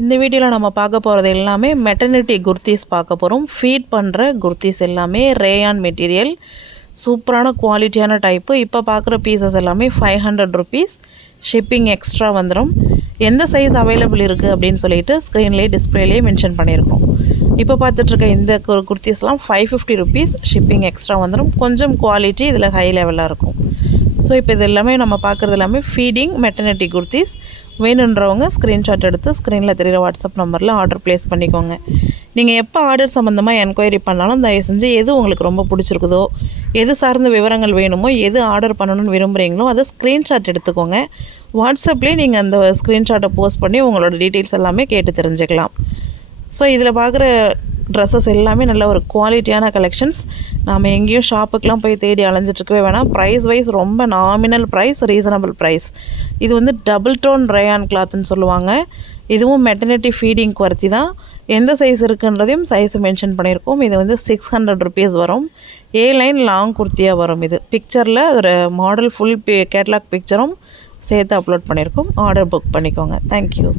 இந்த வீடியோவில் நம்ம பார்க்க போகிறது எல்லாமே மெட்டர்னிட்டி குர்த்திஸ் பார்க்க போகிறோம். ஃபீட் பண்ணுற குர்த்திஸ் எல்லாமே ரேயான் மெட்டீரியல், சூப்பரான குவாலிட்டியான டைப்பு. இப்போ பார்க்குற பீசஸ் எல்லாமே 500 ருபீஸ், ஷிப்பிங் எக்ஸ்ட்ரா வந்துடும். எந்த சைஸ் அவைலபிள் இருக்குது அப்படின்னு சொல்லிட்டு ஸ்க்ரீன்லேயே டிஸ்பிளேலேயே மென்ஷன் பண்ணியிருக்கோம். இப்போ பார்த்துட்ருக்க இந்த குர்த்திஸ்லாம் 550 ருபீஸ், ஷிப்பிங் எக்ஸ்ட்ரா வந்துடும். கொஞ்சம் குவாலிட்டி இதில் ஹை லெவலாக இருக்கும். ஸோ இப்போ இது எல்லாமே நம்ம பார்க்குறது எல்லாமே ஃபீடிங் மெட்டர்னிட்டி குர்த்திஸ். வேணுன்றவங்க ஸ்க்ரீன்ஷாட் எடுத்து ஸ்க்ரீனில் தெரிகிற வாட்ஸ்அப் நம்பரில் ஆர்டர் ப்ளேஸ் பண்ணிக்கோங்க. நீங்கள் எப்போ ஆர்டர் சம்மந்தமாக என்கொயரி பண்ணாலும் தயவு செஞ்சு எது உங்களுக்கு ரொம்ப பிடிச்சிருக்குதோ, எது சார்ந்த விவரங்கள் வேணுமோ, எது ஆர்டர் பண்ணணும்னு விரும்புகிறீங்களோ அதை ஸ்க்ரீன்ஷாட் எடுத்துக்கோங்க. வாட்ஸ்அப்லேயே நீங்கள் அந்த ஸ்க்ரீன்ஷாட்டை போஸ்ட் பண்ணி உங்களோட டீட்டெயில்ஸ் எல்லாமே கேட்டு தெரிஞ்சுக்கலாம். ஸோ இதில் பார்க்குற ட்ரெஸ்ஸஸ் எல்லாமே நல்ல ஒரு குவாலிட்டியான கலெக்ஷன்ஸ். நாம் எங்கேயும் ஷாப்புக்கெலாம் போய் தேடி அலைஞ்சிட்ருக்கவே வேணாம். ப்ரைஸ் வைஸ் ரொம்ப நாமினல் ப்ரைஸ், ரீசனபிள் ப்ரைஸ். இது வந்து டபுள் டோன் ரேயான் கிளாத்துன்னு சொல்லுவாங்க. இதுவும் மெட்டர்னிட்டி ஃபீடிங்க்கு வர்த்தி தான். எந்த சைஸ் இருக்குன்றதையும் சைஸ் மென்ஷன் பண்ணியிருக்கோம். இது வந்து 600 ருபீஸ் வரும். ஏ லைன் லாங் குர்த்தியாக வரும். இது பிக்சரில் ஒரு மாடல் ஃபுல் கேட்லாக் பிக்சரும் சேர்த்து அப்லோட் பண்ணியிருக்கோம். ஆர்டர் புக் பண்ணிக்கோங்க. தேங்க்யூ.